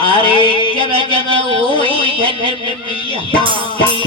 अरे जब जब होई धर्म की हानि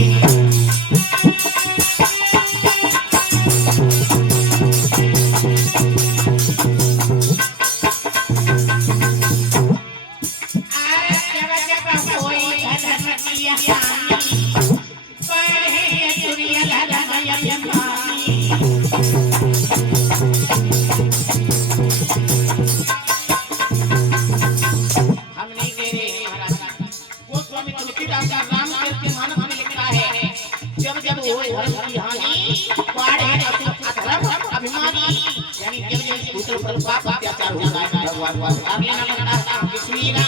अत्याचार होता है भगवान को अवतार लेना पड़ता है किसलिए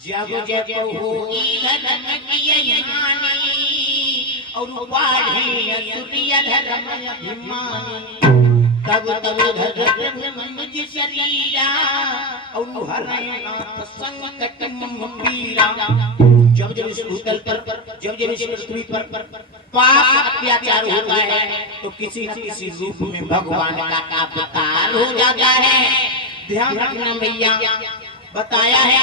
जागो जागो हो धर्म की हानि और बाढ़ी सूर्य धर्म अभिमानी तब तब धर्म मुझ शरीरा और हरनाथ संकट पीरा जब जब इस भूतल पर जब जब इस पृथ्वी पर पाप अत्याचार होता है तो किसी न किसी रूप में भगवान का अवतार हो जाता है। ध्यान रखना भैया, बताया है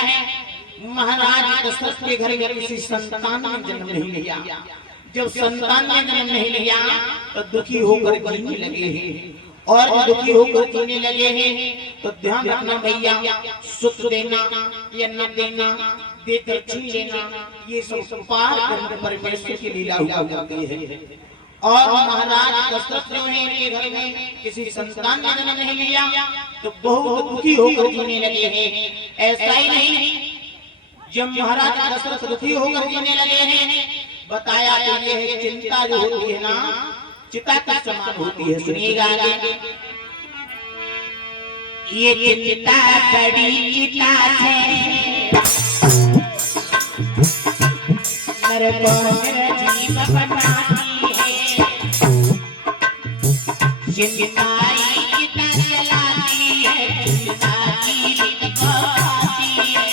महाराज दशरथ के घर में किसी संतान ने जन्म नहीं लिया। जब संतान ने जन्म नहीं लिया तो दुखी होकर जीने लगे हैं और दुखी होकर जीने लगे हैं। तो ध्यान रखना भैया, सुख देना या न देना, देकर छीन लेना, ये सब पार परमेश्वर की लीला हुआ करती है। और महाराज दशरथ जो है के घर में किसी संतान ने जन्म नहीं लिया तो बहुत दुखी होकर जीने लगे हैं। ऐसा ही नहीं, जब महाराज दशरथ दुखी होकर जीने लगे हैं, बताया तो ये है चिंता जो होती है ना, चिता के समान होती है। सुनिएगा आगे, ये चिता बड़ी चिता है, नरकों में जीव बनाती है, चिंताई चिता जलाती है, चिता जीवित बनाती है।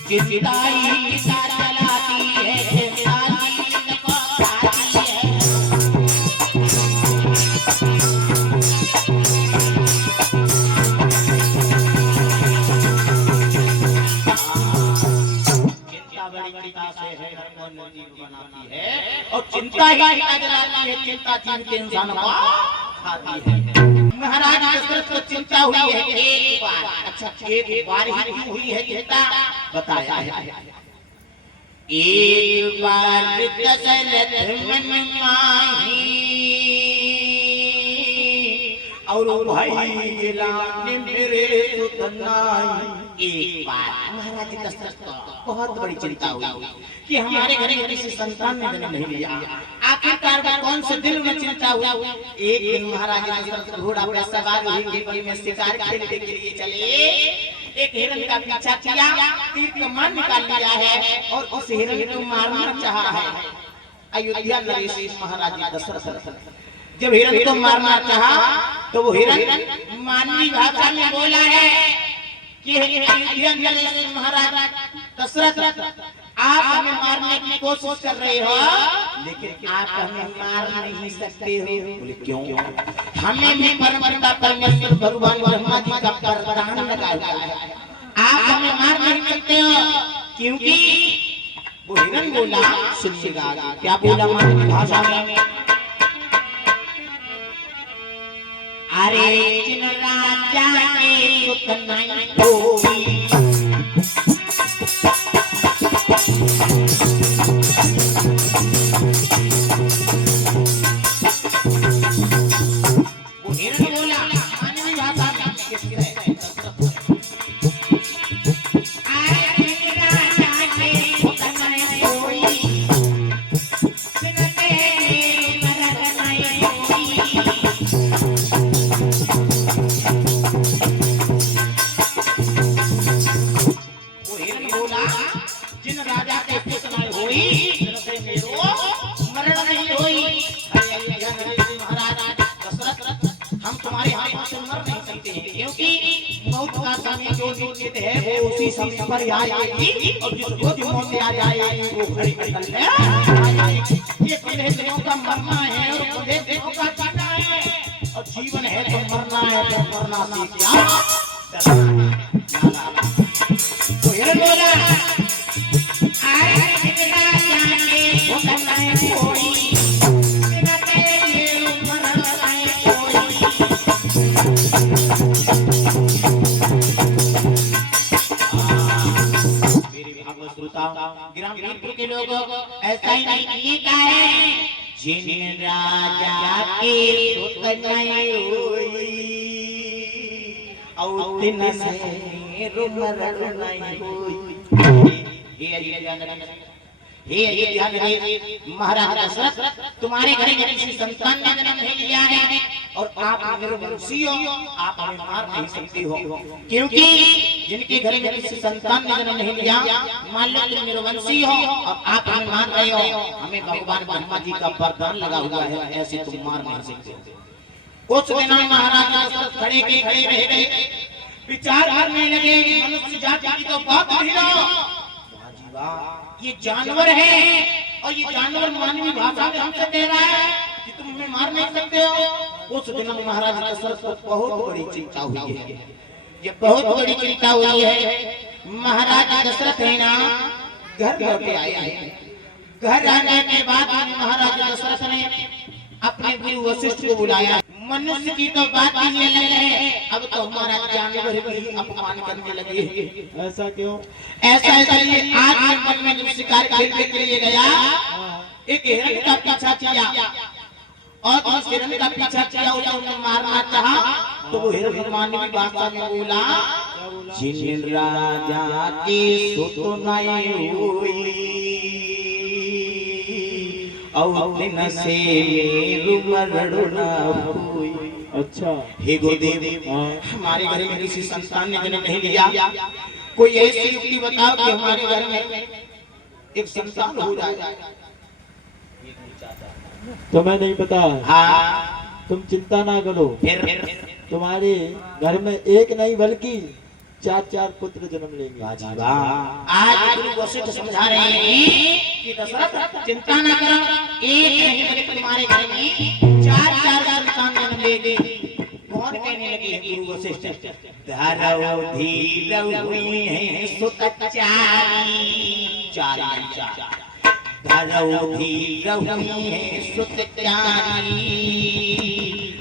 चिताई चिता जलाती है, चिता जीवित को खाती है। चिंता बड़ी चिता से है, घर को निर्जीव बनाती है और चिंता ही चिता जलाती है, चिंता जीवित इंसान को खाती है। महाराज दशरथ को चिंता हुई है एक बार। अच्छा, एक बार ही क्यों हुई है चिंता, बताया है। एक बार दशरथ मन माही और भाई लाने मेरे सुतनाई। एक बार महाराज दशरथ को बहुत बड़ी चिंता हुई कि हमारे घर में किसी संतान ने जन्म नहीं लिया। आखिरकार कौन से दिल में चिंता हुई। एक दिन महाराज दशरथ घोड़ा पर सवार होकर में शिकार खेलने के लिए चले। एक हिरण का पीछा किया, तीर कमान निकाल लिया है और उस हिरण को मारना चाहा है। अयोध्या नरेश महाराज दशरथ जब हिरण को मारना चाहा तो वो हिरण मानवी भाषा में बोला है कि अयोध्या नरेश महाराज दशरथ, आप हमें मारने की कोशिश कर रहे हो लेकिन आप हमें मार नहीं सकते हो। बोले क्यों? हमें भी परम पिता परमेश्वर भगवान ब्रह्मा जी का वरदान लगा हुआ है आप हमें मार नहीं सकते हो, क्योंकि वो हिरन बोला, सुनिएगा क्या बोला मानवी भाषा में। अरे जिन राजा के सुत नहीं कोई, वो हिरन बोला मानवी भाषा में किससे, जिन राजा के पुत न होई तिनसे मेरो मरण नहीं होई। महाराज दशरथ, हम तुम्हारे हाथों से मर नहीं सकते हैं, क्योंकि मौत का समय जो निश्चित है वो उसी समय पर आएगी, और जिसको जो मौत आ जाएगी वो खड़ी कर ले। ये पुणे दिनों का मरना है और पुणे दिनों का जीना है, और जीवन है तो मरना है, तो मरना सीख जा। तो ये बोला ग्रामीण के लोग ऐसा ही नहीं कहता है, जिन राजा के सुत नहीं होई और तिन से मरण नहीं होई। महाराज दशरथ, तुम्हारे घर में किसी संतान ने जन्म नहीं लिया है और आप निर्वंशी हो, आप हमें मार नहीं सकते हो, क्योंकि जिनके घर में किसी संतान ने जन्म नहीं लिया, मान लो तुम निर्वंशी हो और आप हमें मार रहे हो, हमें भगवान ब्रह्मा जी का वरदान लगा हुआ है, ऐसे तुम मार नहीं सकते। कुछ दिन महाराज दशरथ खड़े के खड़े रह गए, विचार करने लगे, मनुष्य जाति की तो बात नहीं लो, ये जानवर है और ये जानवर मानवी भाषा में हमसे कह रहा है कि तुम हमें मार नहीं सकते हो। उस दिन महाराज दशरथ को बहुत बड़ी चिंता हुई है, ये बहुत बड़ी चिंता हुई है। महाराज दशरथ है ना घर लौटे आए हैं। घर आने के बाद महाराज दशरथ ने अपने गुरु वशिष्ठ को बुलाया। मनुष्य की तो बात ही अलग है, अब तो हमारा जानवर भी अपमान करने लगे हैं। ऐसा क्यों? ऐसा इसलिए आज के मन में जब शिकार खेलने के लिए गया, एक हिरण का पीछा किया और उस हिरण का पीछा किया, उसे मारना चाहा, तो वो हिरण मानवी भाषा में बोला, जिन राजा की सुत नहीं होई और तिन से मेरो मरण न होई। अच्छा, हे गुरुदेव, हमारे घर में किसी संतान ने जन्म नहीं लिया, कोई ऐसी युक्ति बताओ कि हमारे घर में एक संतान हो जाए। तुम्हें नहीं पता? हाँ। तुम चिंता ना करो, फिर तुम्हारे घर में एक नहीं बल्कि 4 पुत्र जन्म लेंगे। आज गुरु वशिष्ठ समझा रहे हैं कि दशरथ चिंता न करो, एक नहीं बल्कि तुम्हारे घर में 4 संतान जन्म लेंगे। कौन कहने लगे हैं गुरु वशिष्ठ? धरौ धीरौ हुई है सुत चारी, धरौ धीरौ हुई है सुत चारी,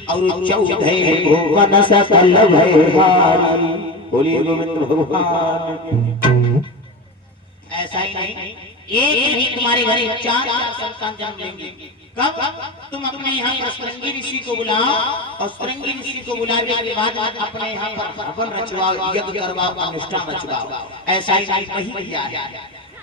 और 14 भुवन सकल भयहारी। बोलिए गोविंद भगवान। ऐसा ही नहीं, एक नहीं तुम्हारे घर में 4 संतान जन्म लेंगे। कब? तुम अपने यहाँ पर श्रृंगी ऋषि को बुलाओ, और श्रृंगी ऋषि को बुलाने के बाद अपने यहाँ पर हवन रचवाओ, यज्ञ करवाओ, अनुष्ठान रचवाओ। ऐसा ही नहीं किया है।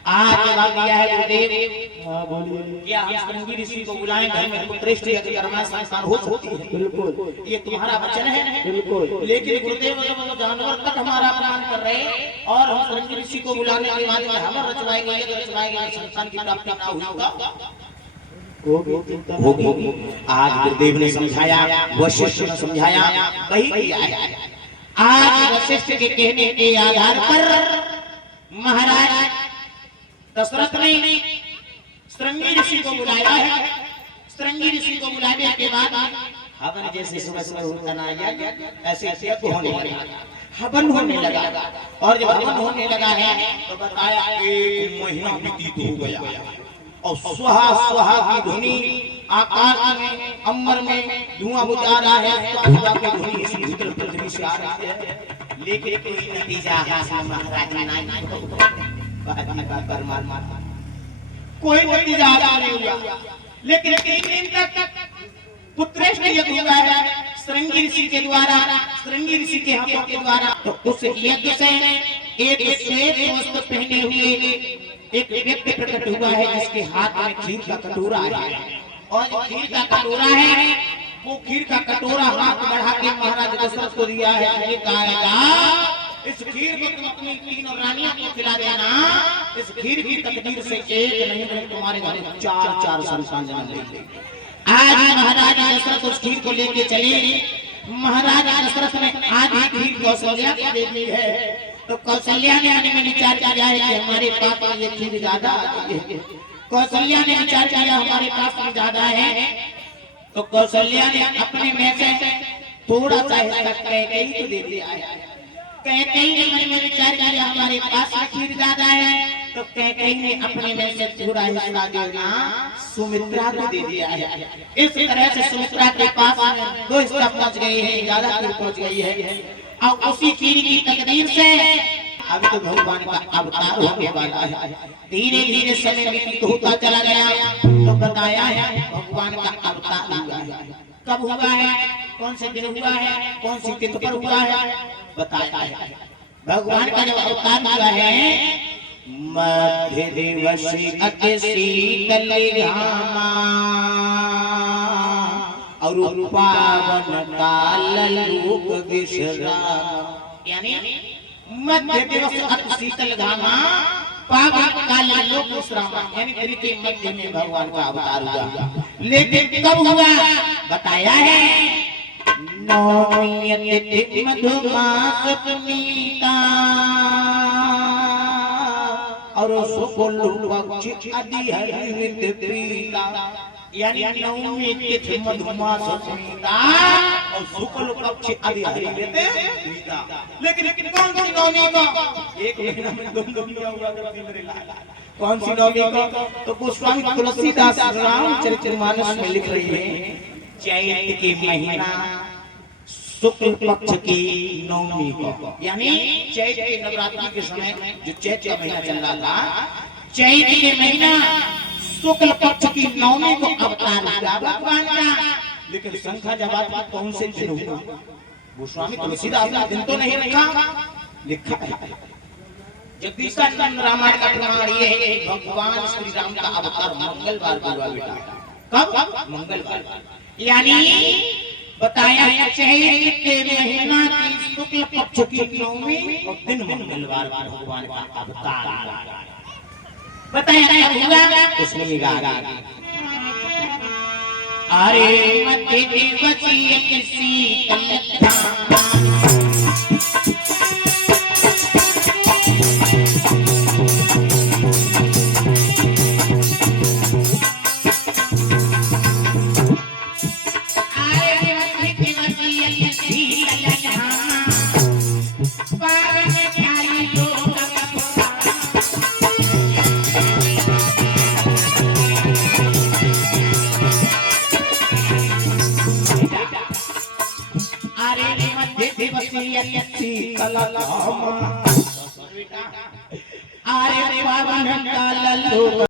आज जवाब दिया है गुरुदेव। हाँ बोलिए। क्या हम श्रृंगी ऋषि को बुलाएं, घर में पुत्रेष्ठ यज्ञ करना संस्कार हो सकती है? बिल्कुल, ये तुम्हारा वचन है। बिल्कुल। लेकिन गुरुदेव जब जानवर तक हमारा अपमान कर रहे हैं और हम श्रृंगी ऋषि को बुलाने के बाद में हवन रचवाएंगे, यज्ञ रचवाएंगे, संतान की प्राप्ति ना होगा, होगी। आज गुरुदेव ने समझाया, वशिष्ठ ने समझाया, वही किया है। आज वशिष्ठ के कहने के आधार पर महाराज दशरथ ने श्रृंगी ऋषि को बुलाया है। श्रृंगी ऋषि को बुलाने के बाद हवन जैसे सुबह सुबह होता ना, ऐसे यज्ञ होने लगा। हवन होने लगा। और जब हवन होने लगा है तो बताया 1 महीना व्यतीत हो गया और सुहा सुहा की ध्वनि आकाश में अंबर में धुआं बुझा रहा है, सुहा की ध्वनि इसी भीतर पृथ्वी से आ रही है, लेकिन कोई नतीजा आकाश में महाराज नहीं, कोई नतीजा नहीं हुआ। लेकिन 3 दिन तक पुत्रेश ने यज्ञ हुआ है श्रृंगी ऋषि के द्वारा, श्रृंगी ऋषि के हाथों के द्वारा। तो उस यज्ञ से एक श्वेत वस्त्र पहने हुए एक व्यक्ति प्रकट हुआ है जिसके हाथ में खीर का कटोरा है। और जो खीर का कटोरा है वो खीर का कटोरा हाथ बढ़ा के महाराज दशरथ को दिया है। ये कहा इस खीर को तुम अपनी 3 रानियों को खिला देना, इस खीर की तकदीर से एक नहीं बल्कि तुम्हारे घर में 4 संतान जन्म लेंगे। आज महाराज दशरथ उस खीर को लेके चले। महाराज दशरथ ने आज ही खीर कौशल्या को दे दी है। तो कौशल्या ने मन में विचार किया है कि हमारे पास ये खीर ज्यादा है। कौशल्या ने विचार किया हमारे पास में ज्यादा है। तो कौशल्या ने अपने में से थोड़ा सा हिस्सा कैकेयी को दे दिया है। कैकेयी ने मन में विचार किया हमारे पास में खीर ज्यादा है। तो कैकेयी ने अपने में से थोड़ा हिस्सा देना सुमित्रा को दे दिया है। इस तरह से सुमित्रा के पास 2 हिस्सा पहुंच गए हैं, ज्यादा खीर पहुंच गई है। और उसी खीर की तकदीर से अब तो भगवान का अवतार होने वाला है। धीरे धीरे समय व्यतीत होता चला गया तो बताया है भगवान का अवतार हुआ है। कब हुआ है, कौन से दिन हुआ है, कौन सी तिथि पर हुआ है, बताया है। भगवान का जब अवतार हुआ है मध्य दिवसी अति शीतल घामा और पावन काल लोक विश्राम, यानी मध्य दिवस अति शीतल घामा पावन काल लोक विश्राम, यानी दिन के मध्य में भगवान का अवतार हुआ। लेकिन कब हुआ बताया है नवमी तिथि मधुमास पुनीता और शुक्ल पक्ष आदि हरि प्रीता, यानी नवमी तिथि मधुमास पुनीता और शुक्ल पक्ष आदि हरि प्रीता। लेकिन कौन सी नवमी को, एक महीना में 2 नवमियां हुआ करती मेरे लाल, कौन सी नवमी को? तो गोस्वामी तुलसीदास रामचरितमानस में लिख रही है चैत के महीना शुक्ल पक्ष की नवमी को, यानी चैत के नवरात्रि के समय जो चैत का महीना चल रहा था, चैत के महीना शुक्ल पक्ष की नवमी को अवतार हुआ भगवान का। लेकिन संख्या जब कौन से दिन हुआ, गोस्वामी तुलसीदास ने दिन तो नहीं लिखा है। जगदीश रामायण का प्रमाण ये है भगवान श्री राम का अवतार मंगलवार को हुआ बेटा। कब? मंगलवार, यानी बताया चैत के महीना की शुक्ल पक्ष की नवमी और दिन मंगलवार को भगवान का अवतार बताया हुआ। उसने कहा अरे मध्य दिवसी किसी कलता आरे पावन काल लोक